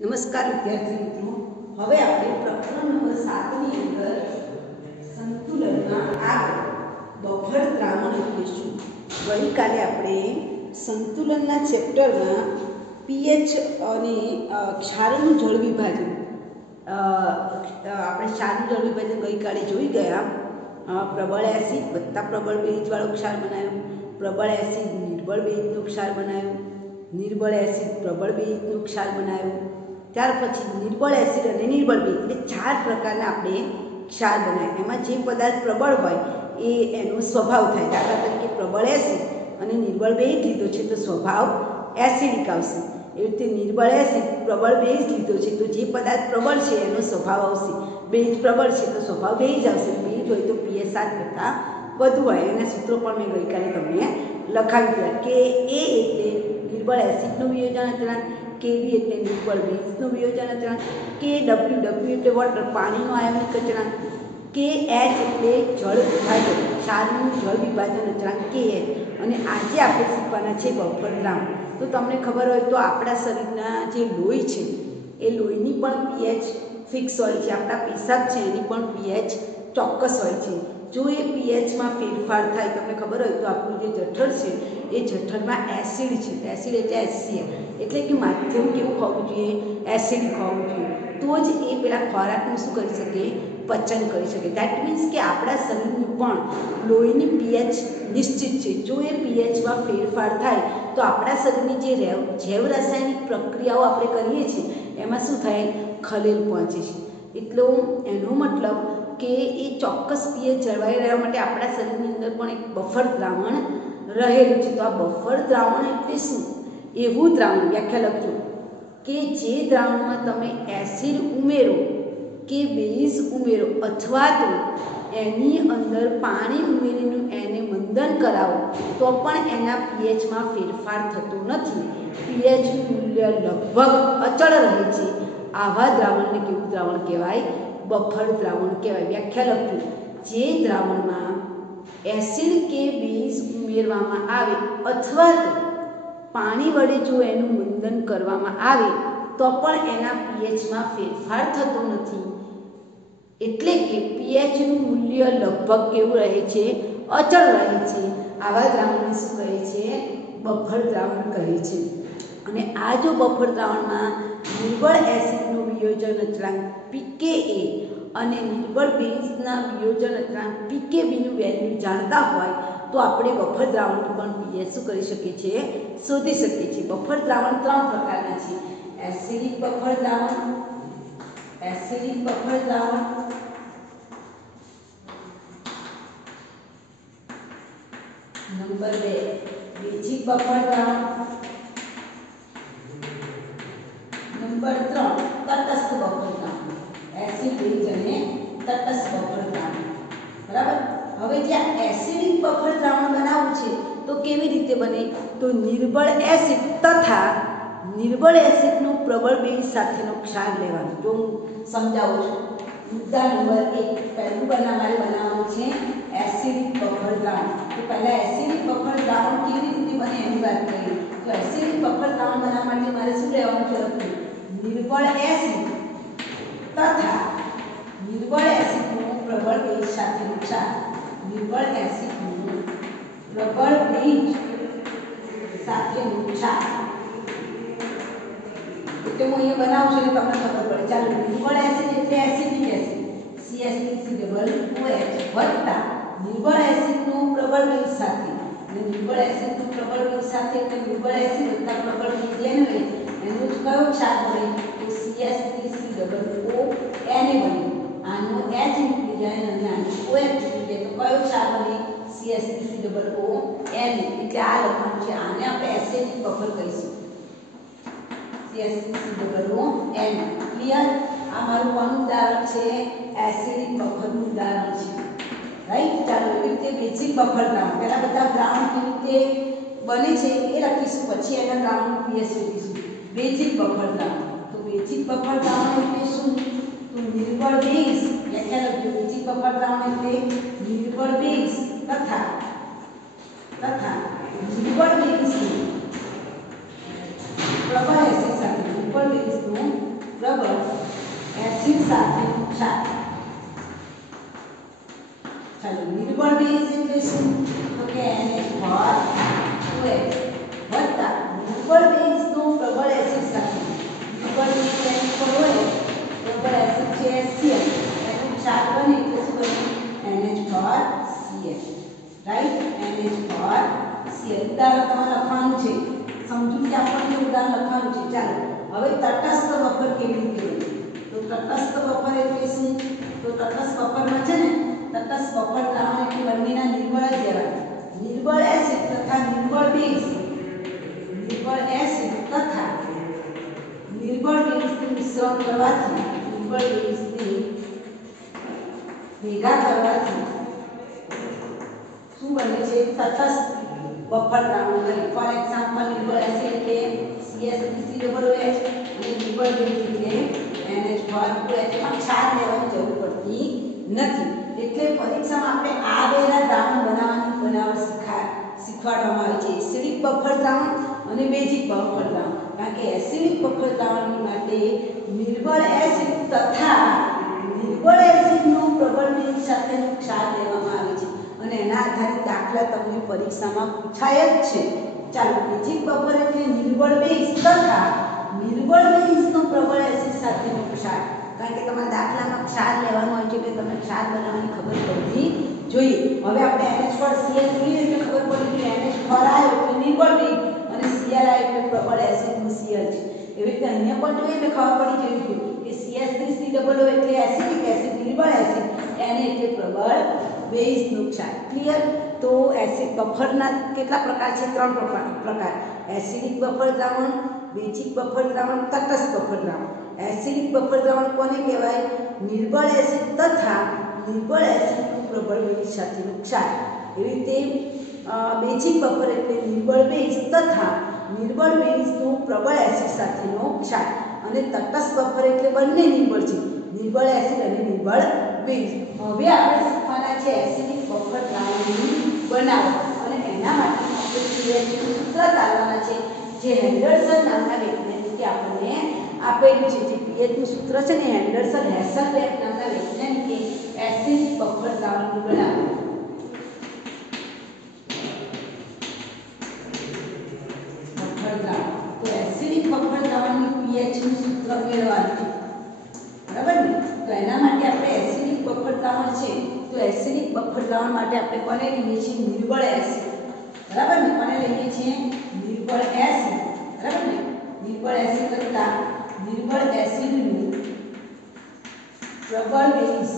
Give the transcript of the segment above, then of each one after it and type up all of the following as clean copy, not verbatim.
નમસ્કાર વિદ્યાર્થી મિત્રો, હવે આપણે પ્રકરણ નંબર 7 ની અંદર સંતુલનમાં આગળ બફર દ્રાવણ જોઈશું. ગઈકાલે આપણે સંતુલનના ચેપ્ટરમાં પીએચ અને ક્ષારનું જળ વિભાજન આપણે ક્ષારનું જળ વિભાજન ગઈકાલે જોઈ ગયા. પ્રબળ એસિડ વત્તા પ્રબળ બેઝવાળો ક્ષાર બનાવ્યો, પ્રબળ એસિડ નિર્બળ બેઝનો ક્ષાર બનાવ્યો, નિર્બળ એસિડ પ્રબળ બેઝનો ક્ષાર બનાવ્યો. ત્યાર પછી નિર્બળ એસિડ અને નિર્બળ બેઝ એટલે 4 પ્રકારના આપણે ક્ષાર બનાવ્યા. એમાં જે પદાર્થ પ્રબળ હોય એ એનો સ્વભાવ થાય. દાખલા તરીકે પ્રબળ એસિડ અને નિર્બળ બેઝ લીધો છે તો સ્વભાવ એસિડિક આવશે. એવી રીતે નિર્બળ એસિડ પ્રબળ બેઝ લીધો છે તો જે પદાર્થ પ્રબળ છે એનો સ્વભાવ આવશે. બેઝ પ્રબળ છે તો સ્વભાવ બેઝ આવશે. બેઝ હોય તો પીએચ 7 કરતાં વધુ હોય. એના સૂત્રો પણ મેં ગઈકાલે તમને લખાવી દીધા. કે એ એટલે નિર્બળ એસિડનું વિયોજન અચળાંક, કેબી એટલે નિર્બળ બેઝનું વિયોજન અચળાંક, કે ડબલ્યુ એટલે વોટર પાણીનો આયોનિક અચળાંક, કે એચ એટલે જળ વિભાજન ક્ષારનું જળ વિભાજન અચળાંક કે એચ. અને આજે આપણે શીખવાના છે બફર દ્રાવણ. તો તમને ખબર હોય તો આપણા શરીરના જે લોહી છે એ લોહીની પણ પીએચ ફિક્સ હોય છે. આપણા પેશાબ છે એની પણ પીએચ ચોક્કસ હોય છે. જો એ પીએચમાં ફેરફાર થાય, તમને ખબર હોય તો આપણું જે જઠર છે એ જઠરમાં એસિડ છે. એસિડ એટલે HCl એટલે કે માધ્યમ કેવું હોવું જોઈએ? એસિડિક હોવું જોઈએ. તો જ એ પેલા ખોરાકનું શું કરી શકે? પચન કરી શકે. દેટ મીન્સ કે આપણા શરીરની પણ લોહીની પીએચ નિશ્ચિત છે. જો એ પીએચમાં ફેરફાર થાય તો આપણા શરીરની જે જૈવ રાસાયણિક પ્રક્રિયાઓ આપણે કરીએ છીએ એમાં શું થાય? ખલેલ પહોંચે છે. એટલો એનો મતલબ કે એ ચોક્કસ પીએચ જળવાઈ રહેવા માટે આપણા શરીરની અંદર પણ એક બફર દ્રાવણ રહેલું છે. તો આ બફર દ્રાવણ એટલે શું? એવું દ્રાવણ, વ્યાખ્યા લખજો, કે જે દ્રાવણમાં તમે એસિડ ઉમેરો કે બેઝ ઉમેરો અથવા તો એની અંદર પાણી ઉમેરીને એને મંદન કરાવો તો પણ એના પીએચમાં ફેરફાર થતો નથી. પીએચનું મૂલ્ય લગભગ અચળ રહે છે. આવા દ્રાવણને કેવું દ્રાવણ કહેવાય? બફર દ્રાવણ કહેવાય. વ્યાખ્યા લખજો, જે દ્રાવણમાં એસિડ કે બેઝ ઉમેરવામાં આવે અથવા તો પાણી વડે જો એનું મંદન કરવામાં આવે તો પણ એના પીએચમાં ફેરફાર થતો નથી. એટલે કે પીએચનું મૂલ્ય લગભગ કેવું રહે છે? અચળ રહે છે. આવા દ્રાવણને શું કહે છે? બફર દ્રાવણ કહે છે. અને આ જો બફર દ્રાવણમાં નિર્બળ એસિડનું વિયોજન અચળાંક pKa અને નિર્બળ બેઝના વિયોજન અચળાંક pKbનું વેલ્યુ જાણતા હોય તો આપણે બફર દ્રાવણનું પણ પીએચ શું કરી શકીએ છીએ? શોધી શકીએ છીએ. બફર દ્રાવણ 3 પ્રકારના છે. એસિડિક બફર દ્રાવણ, એસિડિક બફર દ્રાવણ, નંબર 2 બેઝિક બફર દ્રાવણ, નંબર 3 તટસ્થ બફર દ્રાવણ. એસિડ બેઝ અને તટસ્થ બફર દ્રાવણ. બરાબર. હવે જ્યાં એસિડિક બફર દ્રાવણ બનાવવું છે તો કેવી રીતે બને? તો નિર્બળ એસિડ તથા નિર્બળ એસિડનું પ્રબળ બેઝ સાથેનો ક્ષાર લેવાનો. જો હું સમજાવું છું. મુદ્દા નંબર 1, પહેલું બનાવવાનું છે એસિડિક બફર દ્રાવણ. તો પહેલા એસિડિક બફર દ્રાવણ કેવી રીતે બને એની વાત કરીએ. તો એસિડિક બફર દ્રાવણ બનાવવા માટે મારે શું લેવાનું છે? નિર્બળ એસિડ તથા નિર્બળ એસિડનું પ્રબળ બેઝ સાથેનું ક્ષાર. નિર્બળ એસિડનું પ્રબળ બેઝ સાથેનું ક્ષાર. એટલે હું અહીંયા બનાવું છું એટલે તમને ખબર પડે. ચાલો, નિર્બળ એસિડ એટલે એસિડિક એસિડ CH3COOH વત્તા નિર્બળ એસિડનું પ્રબળ બેઝ સાથે. અને નિર્બળ એસિડનું પ્રબળ બેઝ સાથે એટલે નિર્બળ એસિડ વત્તા પ્રબળ બેઝ જેને લઈ એનું કયો ક્ષાર બને? તો CH3COONA બને. આનો H નીકળી જાય અને આનો OH નીકળી જાય તો કયો ક્ષાર બને? CH3COONA. એટલે આ લખવાનું છે. આને આપણે એસિડિક બફર કહીશું. CH3COON. ક્લિયર? આ મારું કોનું ઉદાહરણ છે? એસિડિક બફરનું ઉદાહરણ છે. રાઈટ. ચાલો, એવી રીતે બેઝિક બફર દ્રાવણ. પહેલા બધા દ્રાવણ કેવી રીતે બને છે એ લખીશું, પછી એના દ્રાવણનું પીએચ શોધીશું. બેઝિક બફર દ્રાવણ. તો બેઝિક બફર દ્રાવણ એટલે શું? તો નિર્બળ બેઝ. વ્યાખ્યા લખજો. બેઝિક બફર દ્રાવણ એટલે નિર્બળ બેઝ તથા નિર્બળ બેઝનું પ્રબળ એસિડ સાથે નિર્બળ બેઝનું સાથેનું ક્ષાર. ચાલો નિર્બળ બેઝ એટલે શું? તો કે NH2 વત્તા નિર્બળ બેઝનું પ્રબળ એસિડ સાથે. નિર્બળ બેઝ એની પર હોય પ્રબળ એસિડ છે HCl એનું ક્ષાર બને એટલે શું બને? NH4Cl. Right, NH4Cl. ઉદાહરણ તમારે લખવાનું છે, સમજૂતી આપણને ઉદાહરણ લખવાનું છે. ચાલો હવે તટસ્થ બફર કેવી રીતે બને? તો તટસ્થ બફર એટલે શું? તો તટસ્થ બફરમાં છે ને તટસ્થ બફર દ્રાવણ એટલે બંનેના નિર્બળ જ લેવાના. નિર્બળ એસિડ તથા નિર્બળ બેઝ, નિર્બળ એસિડ તથા નિર્બળ બેઝનું મિશ્રણ કરવાથી, નિર્બળ બેઝને ભેગા કરવાથી શું બને છે? તટસ્થ બફર દ્રાવણ બને. ફોર એક્ઝામ્પલ નિર્બળ એસિડ એટલે CH3COOH અને નિર્બળ બેઝ એટલે NH4OH. એમાં ક્ષાર લેવાની જરૂર પડતી નથી. એટલે પરીક્ષામાં આપણે આ બેના દ્રાવણ બનાવટ શીખવાડવામાં આવે છે. એસિડિક બફર દ્રાવણ અને બેઝિક બફર દ્રાવણ. કારણ કે એસિડિક બફર દ્રાવણ માટે નિર્બળ એસિડ તથા નિર્બળ એસિડનું પ્રબળ બેઝ સાથેનું ક્ષાર લેવામાં આવે છે અને એના આધારિત દાખલા તમને પરીક્ષામાં પૂછાય જ છે. ચાલો બેઝિક બફર એટલે નિર્બળ બેઝ તથા નિર્બળ બેઝનું પ્રબળ એસિડ સાથેનું ક્ષાર. કારણ કે તમારા દાખલામાં ક્ષાર લેવાનો હોય છે એટલે તમને ક્ષાર બનાવવાની ખબર પડવી જોઈએ. હવે આપણે NH4Cl જોઈએ એટલે ખબર પડી કે NH4 આવ્યો એટલે નિર્બળ બેઝ અને Cl આવ્યો એટલે પ્રબળ એસિડનું Cl છે. એવી રીતે અહીંયા પણ જોઈએ એટલે ખબર પડી જવી જોઈએ કે CH3COO એટલે એસિડિક એસિડ, નિર્બળ એસિડ, Na એટલે પ્રબળ બેઝનું ક્ષાર. ક્લિયર? તો એસિડ બફરના કેટલા પ્રકાર છે? 3 પ્રકાર. એસિડિક બફર દ્રાવણ, બેઝિક બફર દ્રાવણ, તટસ્થ બફર દ્રાવણ. એસિડિક બફર દ્રાવણ કોને કહેવાય? નિર્બળ એસિડ તથા નિર્બળ એસિડનું પ્રબળ બેઝ સાથેનું ક્ષાર. એવી રીતે બેઝિક બફર એટલે નિર્બળ બેઝ તથા નિર્બળ બેઝનું પ્રબળ એસિડ સાથેનો ક્ષાર. અને તટસ્થ બફર એટલે બંને નિર્બળ છે, નિર્બળ એસિડ અને નિર્બળ બેઝ. હવે આપણે શીખવાના છે એસિડિક બફર દ્રાવણની બનાવટ અને એના માટે આપણે pH નું સૂત્ર તારવાના છે જે હેન્ડરસન નામના વૈજ્ઞાનિકે આપણને આપેલું છે. જે pH નું સૂત્ર છે ને હેન્ડરસન હેસલબેક નામના વૈજ્ઞાનિકે એસિડિક બફર દ્રાવણનું બનાવ્યું. બફર દ્રાવણ. તો એસિડિક બફર દ્રાવણનું pH નું સૂત્ર મેળવવાનું છે. બરાબર ને? તો એના માટે આપણે એસિડિક બફર દ્રાવણ છે તો એસિડિક બફર દ્રાવણ માટે આપણે કોને લઈએ છીએ? નિર્બળ એસિડ. બરાબર ને? કોને લઈએ છીએ? નિર્બળ એસિડ. બરાબર ને? નિર્બળ એસિડ કરતા નિર્બળ એસિડનું પ્રબળ બેઝ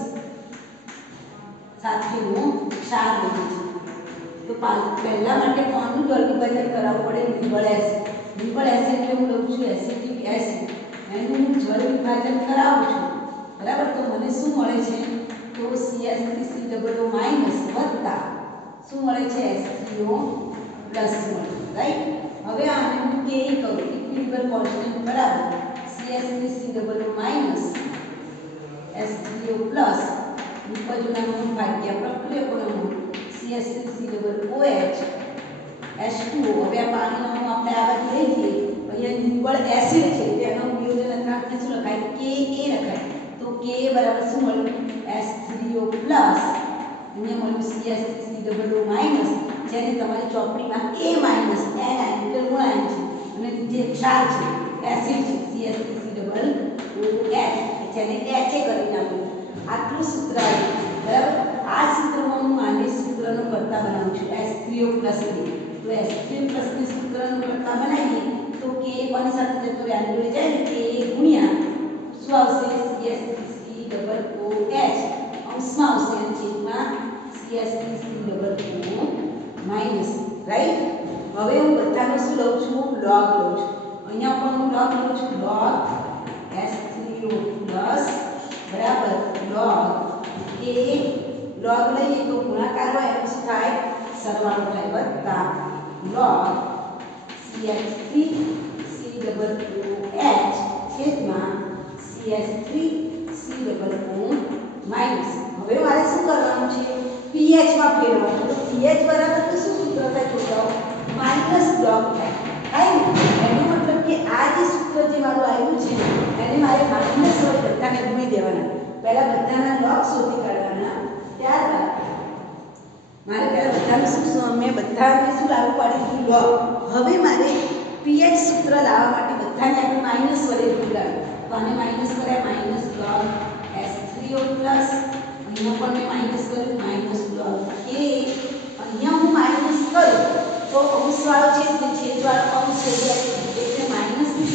સાથેનો ક્ષાર લઈએ છીએ. તો પહેલા માટે કોનું જળ વિભાજન કરાવવું પડે? નિર્બળ એસિડ. નિર્બળ એસિડ એટલે હું લઉં છું એસિડિક એસિડ, એનું જળ વિભાજન કરાવું છું. બરાબર? તો મને શું મળે છે? તો CH3COO માઈનસ વત્તા શું મળે છે? H3O પ્લસ મળે. રાઈટ? હવે આને હું Ke કરું, ઇક્વિલિબ્રિયમ કોન્સ્ટન્ટ બરાબર CH3COO માઈનસ H3O પ્લસ નિપજના મૂળ ભાગ્યા પ્રક્રિયકોના મૂળ CH3COOH H2O. હવે આ પાણીનો અણુ આપણે આ બાજુ લઈ જઈએ. અહીંયા નિર્બળ એસિડ છે તેનો વિયોજન અંતરાંકને શું લખાય? Ka લખાય. તો Ka બરાબર શું મળ્યું? H3O પ્લસ અહીંયા મળ્યું CH3COO માઈનસ, જેને તમારી ચોપડીમાં A માઈનસ Ni એટલે ગુણાય છે અને જે ક્ષાર છે એસિડ છે CH3COOH જેને Ha કરી નાખ્યું. આટલું સૂત્ર આવ્યું. બરાબર? આ સૂત્રમાં હું આને સૂત્રનો કર્તા બનાવું છું H3O પ્લસ ને. તો H3O પ્લસ ને સૂત્રનો કર્તા બનાવીએ તો K કોની સાથે જતો રહે? આની જોડે જાય ને K ગુણ્યા શું આવશે? CH3COOH અંશમાં આવશે અને છેદમાં CH3COO માઈનસ. રાઈટ? હવે હું બધાનો શું લઉં છું? લોગ લઉં છું. અહીંયા પણ હું લોગ લઉં છું. લોગ H3O પ્લસ બરાબર લોગ A. લોગ લઈએ તો ગુણાકાર હોય એમ શું થાય? સરવાળો થાય વત્તા લોગ CH3COOH છેદમાં CH3COO માઈનસ. હવે મારે શું કરવાનું છે? pH માં ફેરવવાનું. તો pH બરાબર તો શું સૂત્ર થાય છોકરાઓ? માઈનસ લોગ થાય ને? એનો મતલબ કે આ જે સૂત્ર જે મારું આવ્યું છે એને મારે માઈનસ હોય બધા બધાને ઉમેરી દેવાના. પહેલા બધાના લોગ શોધી કાઢવાના, ત્યારબાદ મારે પહેલા બધાનું શું મેં બધાને શું લાગુ પાડી દીધું? લોગ. હવે મારે પીએચ સૂત્ર લાવવા માટે બધાને આપણે માઇનસ વડે ભૂલાવ્યું. તો આને માઇનસ કર્યા, માઇનસ લોગ S3O પ્લસ, અહીંયા પણ મેં માઇનસ કર્યું, માઇનસ લોગ A. અહીંયા હું માઇનસ કરું તો અંશવાળો છે તે છેદવાળો અંશ થઈ જાય, એટલે માઇનસ ની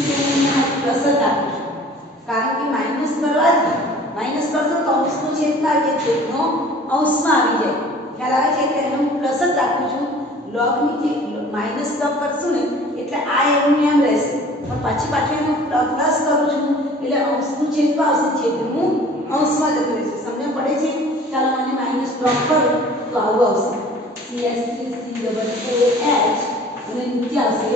પ્લસ જ આપું છું. કારણ કે માઇનસ કરવાથી માઇનસ કરશો તો અંશનો છેદમાં આવી જાય, છેદનો અંશમાં આવી જાય. ખ્યાલ આવે છે? એટલે હું પ્લસ જ રાખું છું. લોગની જે માઇનસ લોગ કરશું ને એટલે આ એવું એમ રહેશે, પણ પાછું એનું પ્લસ કરું છું એટલે અંશનું છેદમાં આવશે, છેદનું અંશમાં જતું રહેશે. સમજણ પડે છે? ચાલો મને માઇનસ લોગ કરું તો આવું આવશે CS3COOH અને નીચે આવશે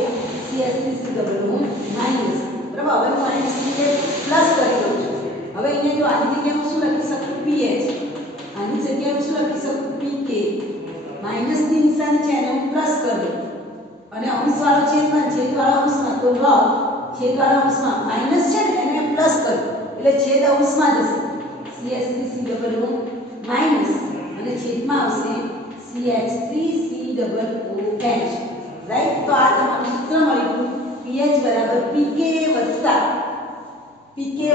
CS3COO માઇનસ. બરાબર? હવે હું માઇનસ નીચે પ્લસ કરી દઉં છું. હવે અહીંયા જો આની જગ્યાએ હું શું લખી શકું? PH. આની જગ્યાએ હું શું લખી શકું? PK. માઇનસની નિશાની છે એને હું પ્લસ કરી દઉં અને અંશવાળો છેદમાં, છેદવાળો અંશમાં, તો લોગ છેદવાળો અંશમાં માઇનસ છે ને એને પ્લસ કર્યું એટલે છેદ અંશમાં જશે CS3COO માઇનસ અને છેદમાં આવશે CH3COOH. રાઈટ? તો આ તમારું સૂત્ર મળી ગયું. pH બરાબર PK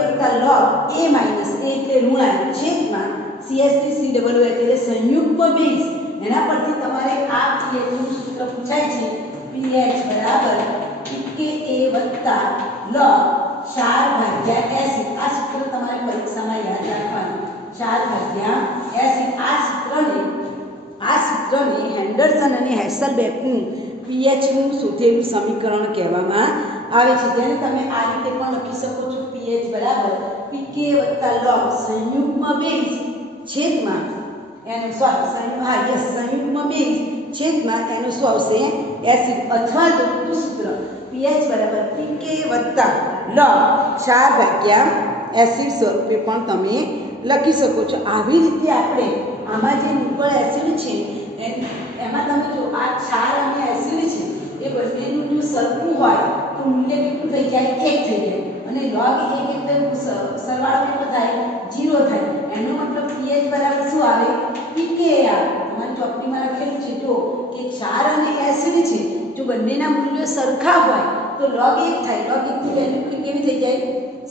વત્તા log A માઇનસ A એટલે ઋણાંક છેદમાં CH3COOH એટલે સંયુગ્મ બેઝ. એના પરથી તમારે આ pH નું સૂત્ર પૂછાય છે. pH બરાબર PKA વત્તા log 4/80. આ સૂત્ર તમારે પરીક્ષામાં યાદ રાખવાનું. 4/80. આ સૂત્રને હેન્ડરસન અને હેસલબેકનું pH નું શોધેલું સમીકરણ કહેવામાં આવે છે, જેને તમે આ રીતે પણ લખી શકો છો. pH બરાબર PK વત્તા log સંયુગ્મ બેઝ છેદમાં એનું સંયુગ્મ બેઝ છેદમાં એનું શું આવશે? એસિડ. અથવા તો સૂત્ર pH બરાબર PK વત્તા log 4/80 સ્વરૂપે પણ તમે લખી શકો છો. આવી રીતે આપણે આમાં જે નિર્બળ એસિડ છે એમાં તમે જો આ ક્ષાર અને એસિડ છે એ બંનેનું જો સરખું હોય તો મૂલ્ય કેટલું થઈ જાય? 1 થઈ જાય. અને log 1 એટલે સરવાળો કેટલો થાય? 0 થાય. એનો મતલબ pH બરાબર શું આવે? PKA આવે. તમારી ચોપડીમાં લખેલું છે જો કે ક્ષાર અને એસિડ છે જો બંનેના મૂલ્યો સરખા હોય તો log 1 થાય. log 1 થી વેલ્યુ કેવી થઈ જાય?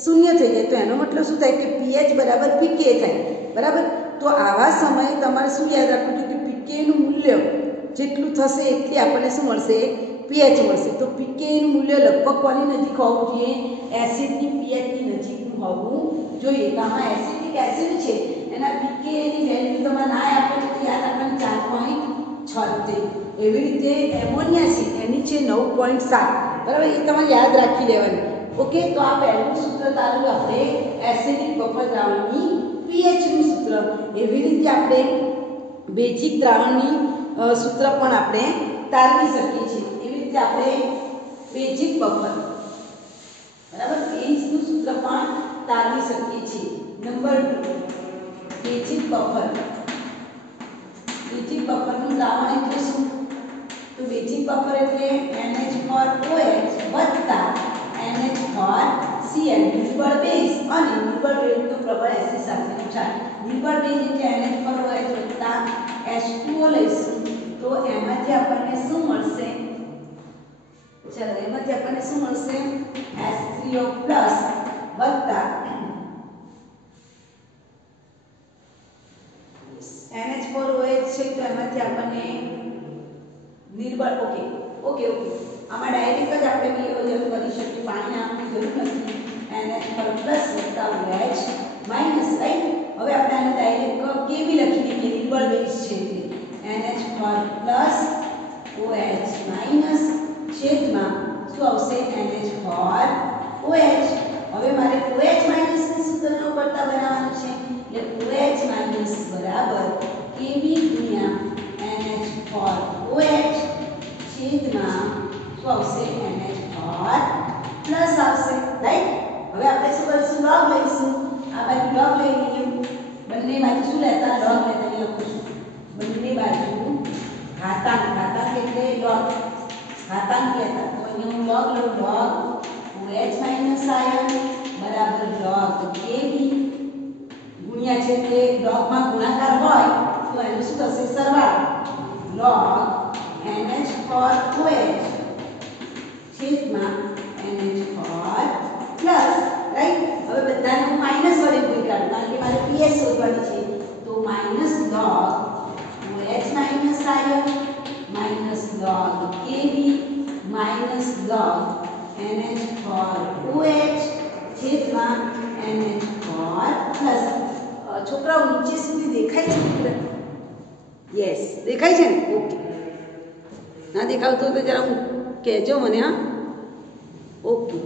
0 થઈ જાય. તો એનો મતલબ શું થાય? કે pH બરાબર PK થાય. બરાબર? તો આવા સમયે તમારે શું યાદ રાખવું જોઈએ? કે PK નું મૂલ્ય જેટલું થશે એટલી આપણને શું મળશે? pH મળશે. તો PK નું મૂલ્ય લગભગ કોની નજીક હોવું જોઈએ? એસિડની pH ની નજીકનું હોવું જોઈએ. તો આમાં એસિડિક એસિડ છે એના PK ની વેલ્યુ તમારે ના આપે તો યાદ રાખવાની 4.76. એવી રીતે એમોનિયા છે એની છે 9.7. બરાબર? એ તમારે યાદ રાખી લેવાની. ઓકે? તો આ પહેલું સૂત્ર તારું આપણે એસિડિક બફર દ્રાવણની pH નું સૂત્ર. એવી રીતે આપણે બેઝિક દ્રાવણની સૂત્ર પણ આપણે તારવી શકીએ છીએ. એવી રીતે આપણે બેઝિક બફર બરાબર બેઝનું સૂત્ર પણ તારવી શકીએ છીએ. Number 2 basic buffer. બેઝિક બફરનું દ્રાવણ એટલે શું? તો બેઝિક બફર એટલે NH4OH વત્તા NH4Cl નિર્બળ બેઝ અને નિર્બળ બેઝનું પ્રબળ એસિડ સાથેનું ક્ષાર. નિર્બળ બેઝ એટલે NH4OH વત્તા H2O લઈશું તો એમાંથી આપણને શું મળશે? ચલો એમાંથી આપણને શું મળશે? H3O પ્લસ વત્તા NH4OH છે તો એમાંથી આપણને નિર્બળ ઓકે આમાં ડાયરેક્ટ જ આપણે નિયોજન કરી શકીએ. પાણી નાખવાની જરૂર નથી. NH4 પ્લસ વત્તા OH માઇનસ. રાઈટ? હવે આપણે આને ડાયરેક્ટ કેવી લખીએ? નિર્બળ બેઝ છે NH4 પ્લસ OH માઇનસ છેદમાં શું આવશે? NH4OH. હવે મારે OH માઇનસ ને સૂત્રનો કરતા બનાવવાનું છે એટલે OH માઇનસ બરાબર Kb ગુણ્યા NH4OH છેદમાં શું આવશે? NH4 પ્લસ આવશે. રાઈટ? હવે આપણે શું કરીશું? log લઈશું. આ બાજુ log લઈ લઈએ. બંને બાજુ શું લેતા? log લેતા લખું છું. બંને બાજુ ઘાતાંક એટલે log ઘાતાંક લેતા. તો અહીંયા હું log લઉં. log OH માઇનસ આયન બરાબર log Kb છેદમાં NH4 પ્લસ છોકરાઓ નીચે સુધી દેખાય છે? યસ, દેખાય છે ને? ઓકે. ના દેખાવતું તો જરા કહેજો મને. હા, ઓકે,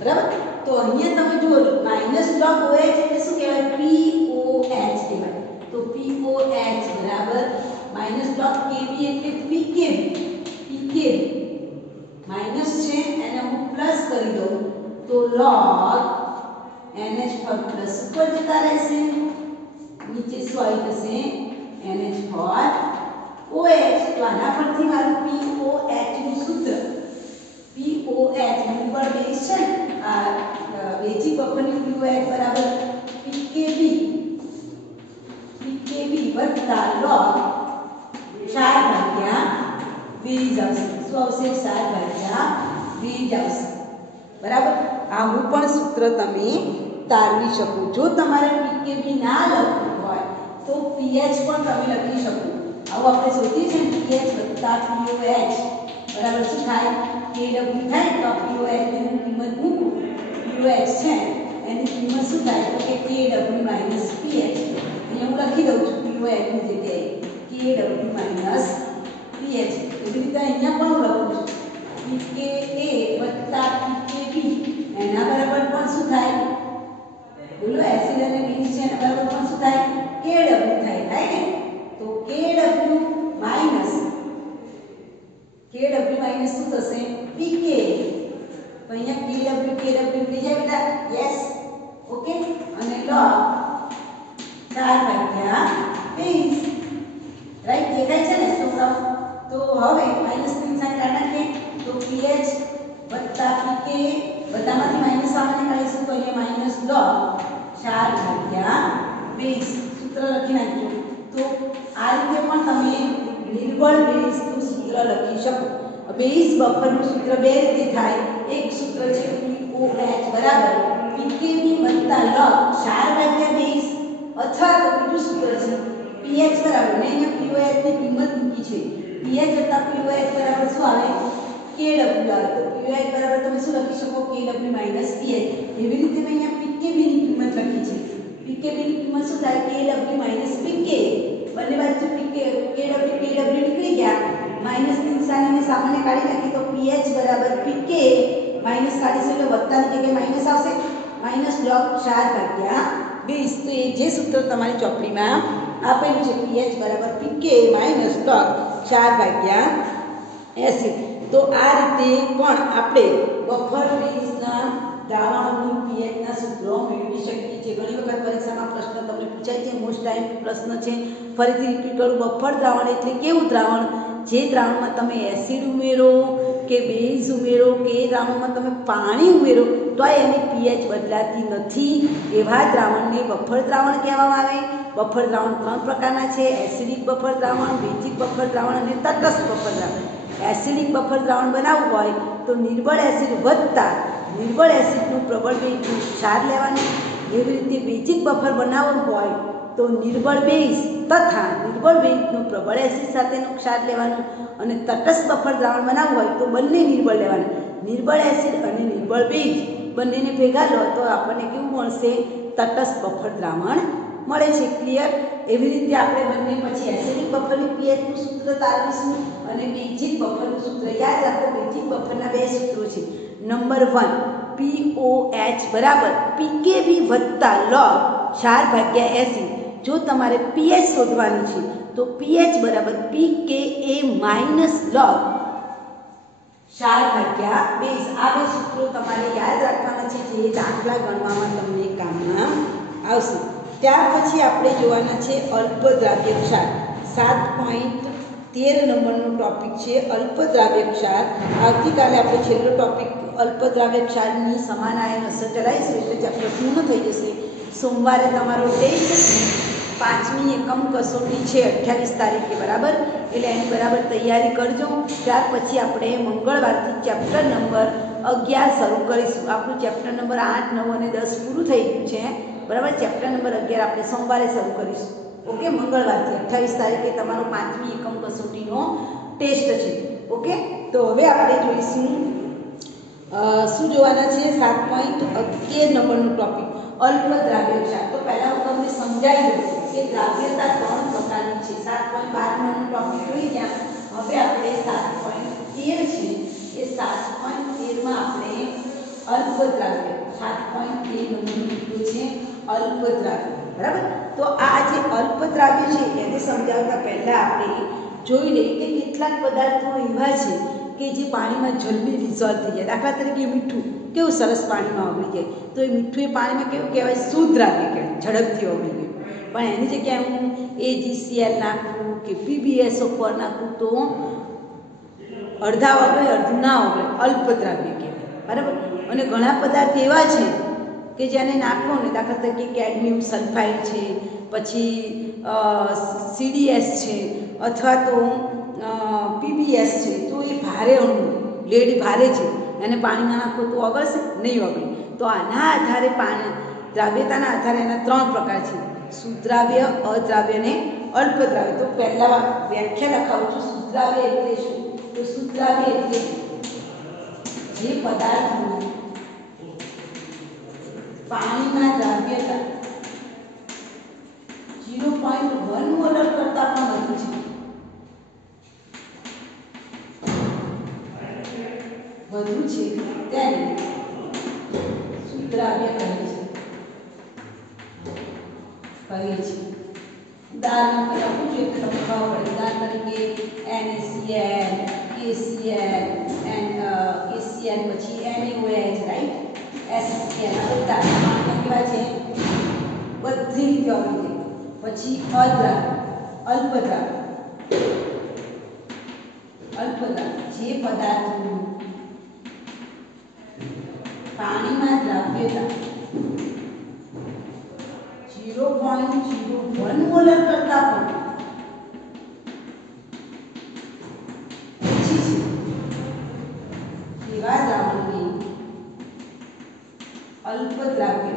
બરાબર. તો અહીંયા તમે જુઓ માઇનસ ડ્રોપ OH એટલે શું કહેવાય? POH કહેવાય. તો POH બરાબર માઇનસ ડ્રોપ KB એટલે PKB. માઇનસ છે એને હું પ્લસ કરી દઉં તો log NH4 પ્લસ ઉપર જતા રહેશે, નીચે શું આવી જશે? NH4 OH. તો આના પરથી મારું POH નું સૂત્ર, POH નંબર બેઝ છે ને, આ બેઝિક બફરની POH બરાબર PKB વત્તા log 4/20 આવશે. શું આવશે? 4/20 આવશે. બરાબર. આવું પણ સૂત્ર તમે તારવી શકો. જો તમારે PKB ના લખવું હોય તો pH પણ તમે લખી શકો. આવું આપણે શોધીએ છીએ pH વત્તા POH બરાબર શું થાય? KW થાય. તો POH ની હું કિંમત મૂકું, POH છે એની કિંમત શું થાય? તો કે KW માઇનસ pH. અહીંયા હું લખી દઉં છું POH ની જગ્યાએ KW માઇનસ pH. એવી રીતે અહીંયા પણ હું લખું છું pKa વત્તા pKb એના બરાબર પણ શું થાય? બોલો, એસિડ અને બેઝ છે એના બરાબર પણ શું થાય? KW થાય. થાય ને? તો KW માઇનસ શું થશે? pKa. તો અહીંયા KW ઉડી જાય બેટા. Yes, okay. અને log 4/20 રાઈટ, દેખાય છે ને છોકરાઓ? તો હવે માઇનસ ની નિશાની કાઢીએ તો pH વત્તા pKa બધામાંથી માઇનસ સામાન્ય કાઢીશું તો અહીંયા માઇનસ log 4/20 સૂત્ર લખી નાખજો. તો આ રીતે પણ તમે નિર્બળ બેઝનું સૂત્ર લખી શકો. બેઝ બફરનું સૂત્ર બે રીતે થાય. એક સૂત્ર છે POH બરાબર PKB વત્તા log 4/20 અથવા તો બીજું સૂત્ર છે pH બરાબર મેં અહીંયા POH ની કિંમત મૂકી છે. pH વત્તા POH બરાબર શું આવે? KW આવે. તો POH બરાબર તમે શું લખી શકો? KW minus pH. એવી રીતે મેં અહીંયા PKB ની કિંમત લખી છે. PKB ની કિંમત શું થાય? KW minus PKa. બંને બાજુ KW નીકળી ગયા. માઇનસ ની નિશાનીને સામાન્ય કાઢી નાખી તો pH બરાબર PKa માઇનસ કાઢીશું એટલે વત્તાની જગ્યાએ માઇનસ આવશે. Minus log 4/20. તો એ જે સૂત્ર તમારી ચોપડીમાં આપેલું છે pH બરાબર PKa માઇનસ log 4/80. તો આ રીતે પણ આપણે બફર બેઝના દ્રાવણોની pH ના સૂત્રો મેળવી શકીએ છીએ. ઘણી વખત પરીક્ષામાં પ્રશ્ન તમને પૂછાય છે, મોસ્ટ ટાઈમ પ્રશ્ન છે. ફરીથી રિપીટ કરું, બફર દ્રાવણ એટલે કેવું દ્રાવણ? જે દ્રાવણમાં તમે એસિડ ઉમેરો કે બેઝ ઉમેરો કે દ્રાવણમાં તમે પાણી ઉમેરો તો એની pH બદલાતી નથી. એવા દ્રાવણને બફર દ્રાવણ કહેવામાં આવે. બફર દ્રાવણ 3 પ્રકારના છે: એસિડિક બફર દ્રાવણ, બેઝિક બફર દ્રાવણ અને તટસ્થ બફર દ્રાવણ. એસિડિક બફર દ્રાવણ બનાવવું હોય તો નિર્બળ એસિડ વત્તા નિર્બળ એસિડનું પ્રબળ બેઝનું ક્ષાર લેવાનું. એવી રીતે બેઝિક બફર બનાવવું હોય તો નિર્બળ બેઝ તથા નિર્બળ બેઝનું પ્રબળ એસિડ સાથેનું ક્ષાર લેવાનું. અને તટસ્થ બફર દ્રાવણ બનાવવું હોય તો બંને નિર્બળ લેવાના. નિર્બળ એસિડ અને નિર્બળ બેઝ બંનેને ભેગા લો તો આપણને કેવું મળશે? તટસ્થ બફર દ્રાવણ મળે છે. ક્લિયર? એવી રીતે આપણે બંને પછી એસિડિક બફરની pH નું સૂત્ર તારવીશું અને બેઝિક બફરનું સૂત્ર. યાદ રાખો, બેઝિક બફરના બે સૂત્રો છે. નંબર 1 POH બરાબર PKB વત્તા log 4/80. જો તમારે pH શોધવાની છે તો pH બરાબર PKa માઇનસ log 4/20. આ બે સૂત્રો તમારે યાદ રાખવાના છે, જે દાખલા ગણવામાં તમને કામમાં આવશે. ત્યાર પછી આપણે જોવાના છે અલ્પદ્રાવ્ય ક્ષાર. 7.13 નંબરનો ટોપિક છે અલ્પદ્રાવ્ય ક્ષાર. આવતીકાલે આપણે છેલ્લો ટોપિક અલ્પદ્રાવ્ય ક્ષારની સમાન આયન અસર ચલાવીશું એટલે ચેપ્ટર પૂર્ણ થઈ જશે. સોમવારે તમારો ટેસ્ટ 5મી એકમ કસોટી છે 28 તારીખે બરાબર, એટલે એની બરાબર તૈયારી કરજો. ત્યાર પછી આપણે મંગળવારથી ચેપ્ટર નંબર 11 શરૂ કરીશું. આપણું ચેપ્ટર નંબર 8, 9 અને 10 પૂરું થઈ ગયું છે બરાબર. ચેપ્ટર નંબર 11 આપણે સોમવારે શરૂ કરીશું. ઓકે, મંગળવારથી 28 તારીખે તમારો 5મી એકમ કસોટીનો ટેસ્ટ છે. ઓકે, તો હવે આપણે જોઈશું શું જોવાના છે? 7.11 નંબરનો ટોપિક અલ્પ દ્રાવ્ય ક્ષાર. તો પહેલા હું તમને સમજાવી દઉં કે દ્રાવ્યતા 3 પ્રકારની છે. 7.12 નંબરનો ટોપિક જોઈ ગયા. હવે આપણે 7.13 છે એ 7.13 માં આપણે અલ્પ દ્રાવ્ય 7.13 નંબરનું છે અલ્પ દ્રાવ્ય. બરાબર. તો આ જે અલ્પ દ્રાવ્ય છે એને સમજાવતા પહેલા આપણે જોઈ લઈએ કે કેટલાક પદાર્થો એવા છે કે જે પાણીમાં જલ્દી ડિઝોલ્વ થઈ જાય. દાખલા તરીકે મીઠું કેવું સરસ પાણીમાં ઓગળી જાય. તો એ મીઠું એ પાણીમાં કેવું કહેવાય? શુદ્ધ દ્રાવ્ય કહેવાય, ઝડપથી ઓગળી ગયું. પણ એની જગ્યાએ હું AgCl નાખું કે PbSO4 નાખું તો અડધા ઓગળે, અડધું ના ઓગળે, અલ્પ દ્રાવ્ય કહેવાય. બરાબર. અને ઘણા પદાર્થ એવા છે કે જેને નાખો ને, દાખલા તરીકે કેડમિયમ સલ્ફાઇડ છે, પછી CDS છે, અથવા તો PbS છે. તો એ ભારે અણુ, લેડ ભારે છે, એને પાણીમાં નાખો તો ઓગળશે? નહીં ઓગળે. તો આના આધારે પાણી દ્રાવ્યતાના આધારે એના 3 પ્રકાર છે: સુદ્રાવ્ય, અદ્રાવ્ય અને અલ્પ દ્રાવ્ય. તો પહેલા વ્યાખ્યા લખાવું છું. સુદ્રાવ્ય એટલે શું? તો સુદ્રાવ્ય એટલે જે પદાર્થનું પાણીમાં દ્રાવ્યતા 0.1 મોલર કરતા પણ વધુ છે તેને સુદ્રાવ્ય કહે છે. ઉદાહરણ આપું છું એટલે તમને ખબર પડે. ઉદાહરણ તરીકે NaCl, KCl, KCl, પછી NaOH, રાઈટ, SCl. આ બધા પાણીમાં કેવા છે? બધી રીતે ઓગળી જાય. પછી અદ્રાવ્ય, અલ્પદ્રાવ્ય. અલ્પદ્રાવ્ય જે પદાર્થનું પાણીમાં દ્રાવ્યતા 0.01 મોલર કરતા પણ ઓછી છે તેવા દ્રાવણને અલ્પ દ્રાવ્ય,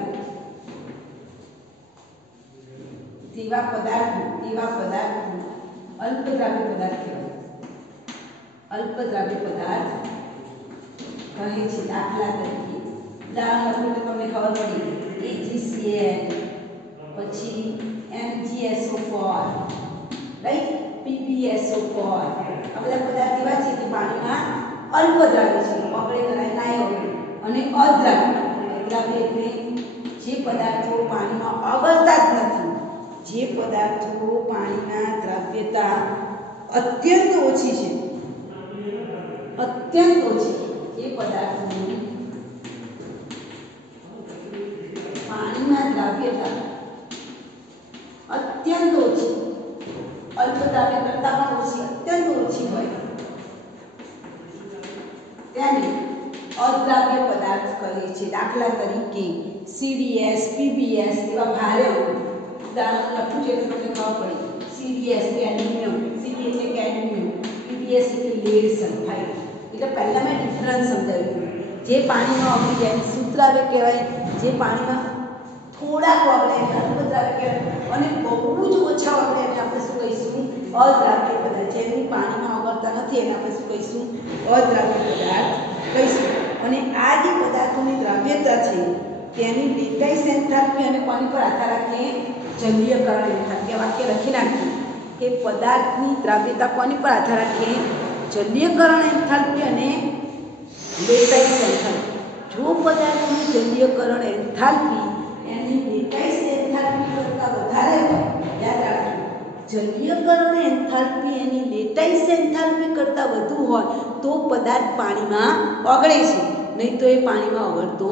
તેવા પદાર્થનું અલ્પ દ્રાવ્ય પદાર્થ કહેવાય. અલ્પ દ્રાવ્ય પદાર્થ કહે છે. દાખલા તરીકે ઉદાહરણ આપો તો તમને ખબર પડી. AgCl, પછી MgSO4, રાઈટ, PbSO4. આ બધા પદાર્થ એવા છે કે પાણીમાં અલ્પ દ્રાવ્ય છે, ઓગળે કરાય ના ઓગળે. અને અદ્રાવ્ય, અદ્રાવ્ય એટલે જે પદાર્થો પાણીમાં ઓગળતા જ નથી, જે પદાર્થો પાણીમાં દ્રાવ્યતા અત્યંત ઓછી છે, અત્યંત ઓછી, એ પદાર્થોની પાણીમાં દ્રાવ્યતા અત્યંત ઓછી, અલ્પ દ્રાવ્ય કરતા પણ ઓછી, અત્યંત ઓછી હોય તેને અદ્રાવ્ય પદાર્થ કહે છે. દાખલા તરીકે CDS, PbS એવા ભારે અણુ. ઉદાહરણ લખું છે તો તમને ખબર પડી. CDS કેડમિયમ, Cd એટલે કેડમિયમ, PbS એટલે લેડ સલ્ફાઇડ. એટલે પહેલા મેં ડિફરન્સ સમજાવ્યું. જે પાણીમાં ઓગળી જાય સુદ્રાવ્ય કહેવાય, જે પાણીમાં થોડાક ઓગળે એને અલ્પદ્રાવ્ય કહેવાય, અને બહુ જ ઓછા ઓગળે એને આપણે શું કહીશું? અદ્રાવ્ય પદાર્થ. જેની પાણીમાં ઓગળતા નથી એને આપણે શું કહીશું? અદ્રાવ્ય પદાર્થ કહીશું. અને આ જે પદાર્થોની દ્રાવ્યતા છે તેની લેટાઇસ એન્થાલ્પી અને કોની પર આધાર રાખે? જલીયકરણ એન્થાલ્પી. વાક્ય લખી નાખ્યું કે પદાર્થની દ્રાવ્યતા કોની પર આધાર રાખે? જલીયકરણ એન્થાલ્પી અને લેટાઇસ એન્થાલ્પી. જો પદાર્થની જલીયકરણ એન્થાલ્પી એની લેટાઇસ એન્થાલ્પી કરતાં વધારે હોય, યાદ રાખજો, જલીયકરણ એન્થાલ્પી એની લેટાઇસ એન્થાલ્પી કરતાં વધુ હોય તો પદાર્થ પાણીમાં ઓગળે છે, નહીં તો એ પાણીમાં ઓગળતો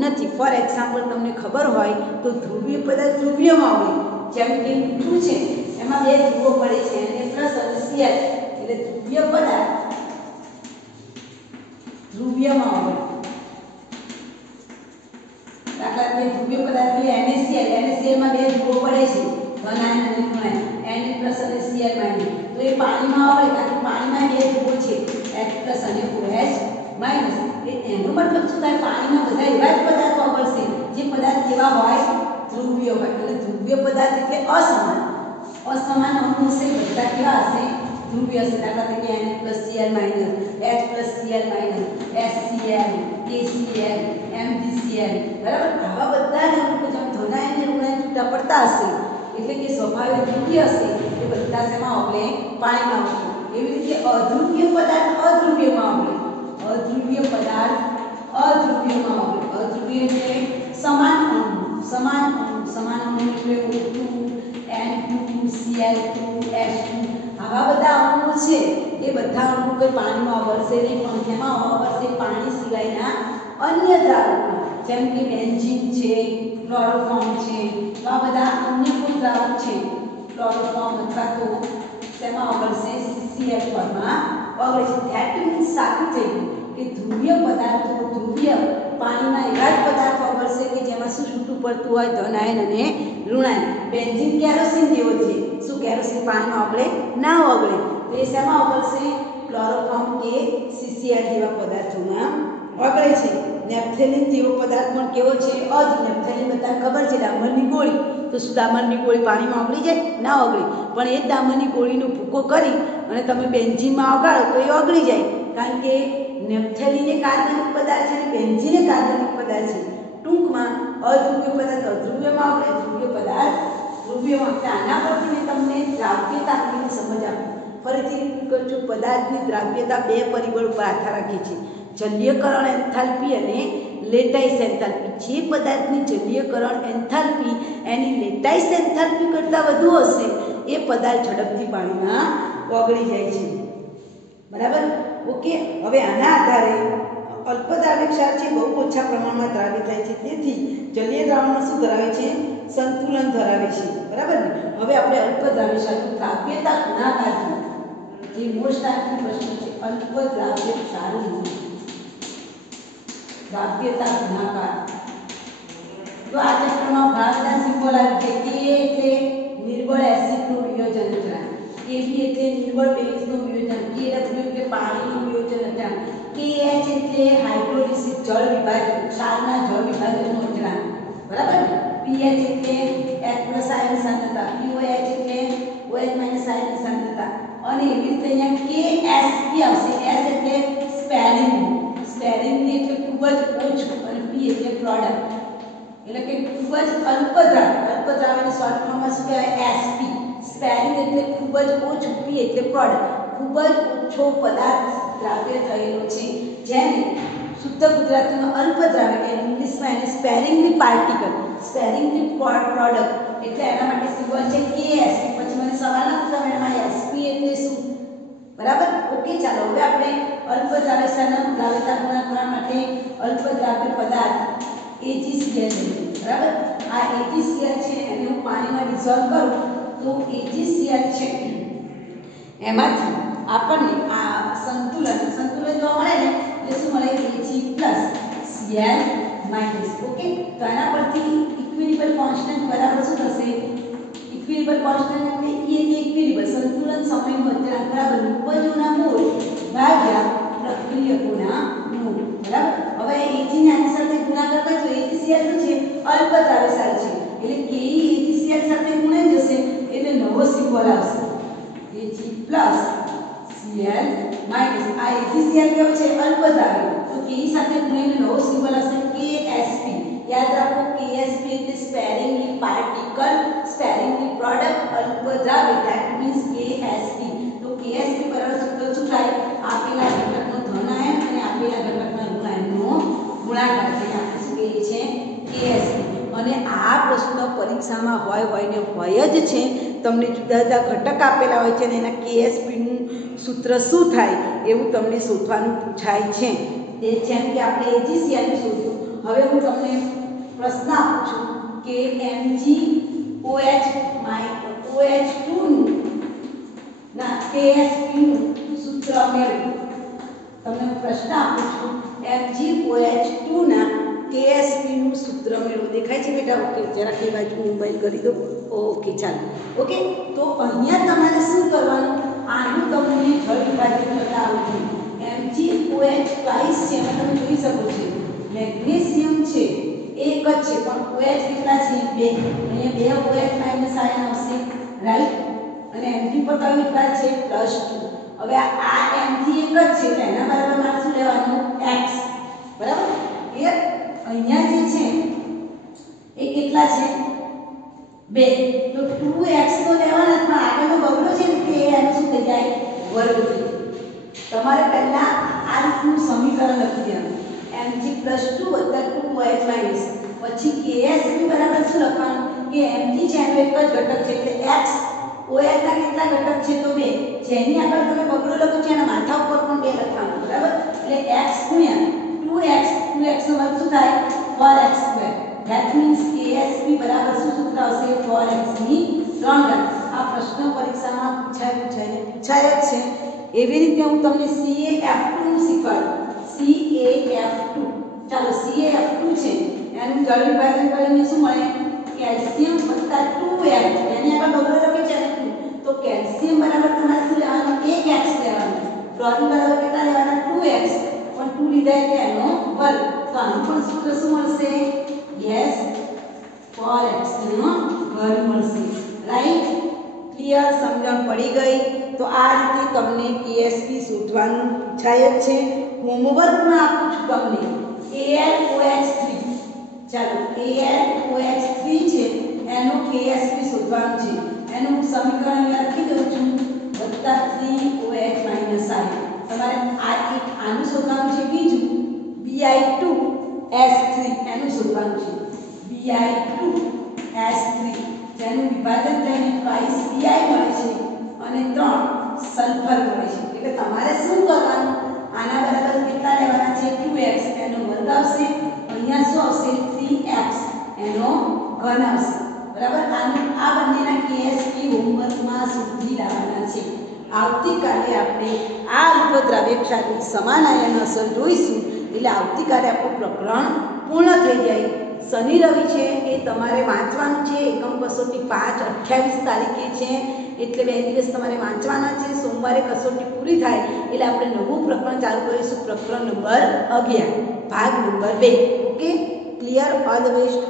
નથી. ફોર એક્ઝામ્પલ તમને ખબર હોય તો ધ્રુવીય પદાર્થ ધ્રુવીયમાં ઓગળે. જેમ કે મીઠું છે એમાં 2 ધ્રુવો પડે છે, Na પ્લસ અને Cl, એટલે ધ્રુવીય પદાર્થ ધ્રુવીયમાં ઓગળે. દાખલા તરીકે ધ્રુવીય પદાર્થ એટલે NaCl માં 2 ધ્રુવો પડે છે, 1 આયન અને 2 આયન, Na પ્લસ અને Cl માઇનસ. તો એ પાણીમાં ઓગળે કારણ કે પાણીમાં 2 ધ્રુવો છે, H પ્લસ અને OH માઇનસ. એનો મતલબ શું થાય? પાણીમાં બધા એવા જ પદાર્થ ઓગળશે જે પદાર્થ કેવા હોય? ધ્રુવીય હોય. એટલે ધ્રુવીય પદાર્થ એટલે અસમાન અણુ હશે, બધા કેવા હશે? ધ્રુવીય હશે, દાખલા તરીકે Na+Cl- H+Cl- SCl, KCl, MgCl, બરાબર. આવા બધા જ અણુઓ જેમ ધનાયન અને ઋણાયન છૂટા પડતા હશે એટલે કે સ્વાભાવિક ધ્રુવીય હશે એ બધા શેમાં ઓગળે? પાણીમાં ઓગળે. એવી રીતે અધ્રુવીય પદાર્થ અધ્રુવીયમાં ઓગળે. અધ્રુવીય પદાર્થ અધ્રુવીયમાં ઓગળે. અધ્રુવીય એટલે સમાન અણુ એટલે O2, N2, Cl2, H2. આવા બધા અણુઓ છે એ બધા અણુઓ કોઈ પાણીમાં ઓગળશે નહીં, પણ તેમાં ઓગળશે પાણી સિવાયના અન્ય દ્રાવકો જેમ કે બેન્ઝીન છે, ક્લોરોફોર્મ છે. તો આ બધા અન્ય કોઈ દ્રાવક છે ક્લોરોફોર્મ અથવા તો તેમાં ઓગળશે CCl ફોર્મમાં ઓગળે છે. ધેટ મીન્સ સાચું થયું કે ધ્રુવીય પદાર્થો ધ્રુવીય પાણીમાં એવા જ પદાર્થો ઓગળશે કે જેમાં શું છૂટું પડતું હોય? ધનાયન અને ઋણાયન. બેન્ઝીન કેરોસીન જેવો છે. શું કેરોસીન પાણીમાં ઓગળે? ના ઓગળે. તો એ શેમાં ઓગળશે? ક્લોરોફોર્મ કે CCl જેવા પદાર્થોમાં ઓગળે છે. નેપ્થેલિન જેવો પદાર્થ પણ કેવો છે? નેપ્થેલિન બધાને ખબર છે, ડામરની ગોળી. તો શું ડામરની ગોળી પાણીમાં ઓગળી જાય? ના ઓગળે. પણ એ જ ડામરની ગોળીનો ભૂકો કરી અને તમે બેન્ઝીનમાં ઓગાળો તો એ ઓગળી જાય, કારણ કે નેપ્થેલિન એ કાર્બનિક પદાર્થ છે અને બેન્ઝીન એ કાર્બનિક પદાર્થ છે. ટૂંકમાં અધ્રુવીય પદાર્થ અધ્રુવીયમાં ઓગળે, ધ્રુવીય પદાર્થ ધ્રુવીયમાં. આના પરથી મેં તમને દ્રાવ્યતા આપીને સમજ આપી. ફરીથી રિપીટ કરું છું, પદાર્થની દ્રાવ્યતા બે પરિબળ ઉપર આધાર રાખે છે: જલીયકરણ એન્થાલ્પી અને લેટાઇસ એન્થાલ્પી. જે પદાર્થની જલીયકરણ એન્થાલ્પી એની લેટાઇસ એન્થાલ્પી કરતાં વધુ હશે એ પદાર્થ ઝડપથી પાણીમાં ઓગળી જાય છે. બરાબર? ઓકે. હવે આના આધારે અલ્પદ્રાવ્ય ક્ષાર છે બહુ ઓછા પ્રમાણમાં દ્રાવ્ય થાય છે, તેથી જલીય દ્રાવણમાં શું ધરાવે છે? સંતુલન ધરાવે છે. બરાબર ને? હવે આપણે અલ્પદ્રાવ્ય ક્ષારનું દ્રાવ્યતા ગુણાકાર જે મોસ્ટ આઈમ્પોર્ટન્ટ પ્રશ્ન છે. અલ્પદ્રાવ્ય ક્ષારનું દ્રાવ્યતા ગુણાકાર. તો આ ચેપ્ટરમાં ઘણા બધા સિમ્બોલ આવી છે. કે એટલે નિર્બળ એસિડનું વિયોજન અચળાંક, Kb એટલે નિર્બળ બેઝનું વિયોજન, Kw એટલે પાણીનું વિયોજન અચળાંક, KH એટલે હાઇડ્રોલિસિસ જળ વિભાજન, ક્ષારના જળ વિભાજનનો અચળાંક. બરાબર? pH એટલે H+ આયન સાંદ્રતા, pOH એટલે OH- આયન સાંદ્રતા. અને એવી રીતે અહીંયા KSP આવશે. S એટલે સ્પેરિંગ એટલે ખૂબ જ ઓછું, અને P એટલે પ્રોડક્ટ એટલે કે ખૂબ જ અલ્પદ્રાવ્ય શોર્ટ ફોર્મમાં શું કહેવાય? SP. સ્પેરિંગ એટલે ખૂબ જ ઓછું, P એટલે પ્રોડક્ટ. ખૂબ જ ઓછો પદાર્થ દ્રાવ્ય થયેલો છે જેને શુદ્ધ ગુજરાતીમાં અલ્પદ્રાવ્ય કે ઇંગ્લિશમાં એને સ્પેરિંગલી પાર્ટિકલ, સ્પેરિંગલી પ્રોડક્ટ એટલે એના માટે સિમ્બોલ છે KSP. પછી મને સવાલ ન પૂછો મેડમ SP એટલે શું? બરાબર? ઓકે. ચાલો હવે આપણે અલ્પદ્રાવ્ય ક્ષારના દ્રાવ્યતા ગુણાકાર માટે અલ્પદ્રાવ્ય પદાર્થ AgCl લઈએ. બરાબર? આ AgCl છે એને હું પાણીમાં ડિસોલ્વ કરું તો AgCl છે એમાંથી આપણને આ સંતુલન જોવા મળે ને એટલે શું મળે? Ag+Cl-. ઓકે. તો આના પરથી ઇક્વિલિબ્રિયમ કોન્સ્ટન્ટ બરાબર શું થશે? ઇક્વિલિબ્રિયમ કોન્સ્ટન્ટ એટલે E એટલે ઇક્વિલિબ્રિયમ સંતુલન સમયનો અચળાંક બરાબર નિપજોના મોલ ભાગ્યા પ્રક્રિયકોના મોલ. બરાબર? હવે Ag ને આની સાથે ગુણાકાર કરીએ તો AgCl શું છે? અલ્પદ્રાવ્ય ક્ષાર છે એટલે Ke AgCl સાથે ગુણાઈ જશે એટલે નવો સિમ્બોલ આવશે Ag+Cl-. આ AgCl કેવો છે? અલ્પદ્રાવ્ય. તો Ke સાથે ગુણીને નવો સિમ્બોલ આવશે KSP. યાદ રાખો KSP એટલે સ્પેરિંગલી પાર્ટિકલ, સ્પેરિંગલી પ્રોડક્ટ, અલ્પદ્રાવ્ય. That means KSP. તો KSP બરાબર સૂત્ર શું થાય? આપેલા ઘટકનો ધનાયન અને આપેલા ઘટકના ઋણાયનનો ગુણાકાર. એટલે આપણે શું કહીએ છીએ? KSP. અને આ પ્રશ્ન પરીક્ષામાં હોય જ છે. તમને જુદા જુદા ઘટક આપેલા હોય છે અને એના KSP નું સૂત્ર શું થાય એવું તમને શોધવાનું પૂછાય છે. તે જેમ કે આપણે AgCl નું શોધ્યું. હવે હું તમને પ્રશ્ન આપું છું કે MgOH2 નું ના KSP નું સૂત્ર મેળવો. તમને પ્રશ્ન આપું છું MgOH2 ના KSP નું સૂત્ર મેળવો. દેખાય છે બેટા? ઓકે. જરા કે બાજુ મોબાઈલ કરી દો. ઓકે. ચાલો. ઓકે. તો અહીંયા તમારે શું કરવાનું? આનું તમને જળ વિભાજન કરતા આવડવું જોઈએ. MgOH ટ્વાઇસ છે એમાં તમે જોઈ શકો છો મેગ્નેશિયમ છે એક જ છે પણ OH કેટલા છે? 2. અહીંયા 2 OH- આયન આવશે. રાઈટ? અને mg પર કયું વિભાગ છે +2. હવે આ m થી એક જ છે એટલે એના બરાબર મારે શું લેવાનું x. બરાબર ક્લિયર. અહીંયા જે છે એ કેટલા છે 2 તો 2x તો લેવાના પણ આગળનો બગડો છે ને કે એનું શું થઈ જાય વર્ગ થઈ જાય. તમારે પહેલા આ રીતનું સમીકરણ લખી દેવાનું mg +2 2h માઈનસ પછી ksb બરાબર શું લખવાનું કે mg છે એનો એક જ ઘટક છે એટલે x OH ના કેટલા ઘટક છે તો 2 જેની આગળ તમે બગડો લખો છો એના માથા ઉપર પણ 2 લખવાનું બરાબર એટલે x ગુણ્યા 2x નો વર્ગ શું થાય 4x2 that means ksb બરાબર શું સૂત્ર આવશે 4x ની 3 ઘાત. આ પ્રશ્ન પરીક્ષામાં પૂછાય જ છે. એવી રીતે હું તમને CaF2 નું શીખવાડું. CaF2 ચાલો CaF2 છે એનું જળ વિભાજન કરીને શું મળે કેલ્શિયમ + 2m એની આગળ બગડો લખે છે તો કેલ્શિયમ બરાબર તમારે શું લેવાનું 1x લેવાનું. ક્લોરીન બરાબર કેટલા લેવાના 2x પણ 2 લીધા એટલે એનો વર્ગ. તો આનું પણ સૂત્ર શું મળશે યસ 4x નો વર્ગ મળશે. રાઈટ ક્લિયર સમજણ પડી ગઈ. તો આ રીતે તમને KSB શોધવાનું પૂછાય જ છે. હોમવર્કમાં આપું છું તમને AlOH3 ચાલો AlOH3 છે એનું KSB શોધવાનું છે. એનું સમીકરણ અહીંયા લખી દઉં છું +3OH - તમારે આ એક આનું શોધવાનું છે. બીજું Bi2S3 એનું શોધવાનું છે. Bi2S3 જેનું વિભાજન થઈને 22 Bi મળે છે અને 3 સલ્ફર મળે છે. એટલે તમારે શું કરવાનું આના બરાબર કેટલા લેવાના છે 2x એનો વર્ગ આવશે. અહીંયા શું આવશે 3x એનો ઘન આવશે. બરાબર આનું આ બંનેના KSB હોમવર્કમાં શોધી લાવવાના છે. આવતીકાલે આપણે આ અલ્પદ્રાવ્ય ક્ષારની સમાન આયન અસર જોઈશું. એટલે આવતીકાલે આપણું પ્રકરણ પૂર્ણ થઈ જાય. શનિ રવિ છે એ તમારે વાંચવાનું છે. એકમ કસોટી 5-28 તારીખે છે એટલે 2 દિવસ તમારે વાંચવાના છે. સોમવારે કસોટી પૂરી થાય એટલે આપણે નવું પ્રકરણ ચાલુ કરીશું. પ્રકરણ નંબર 11 ભાગ number 2. Okay clear. All the best.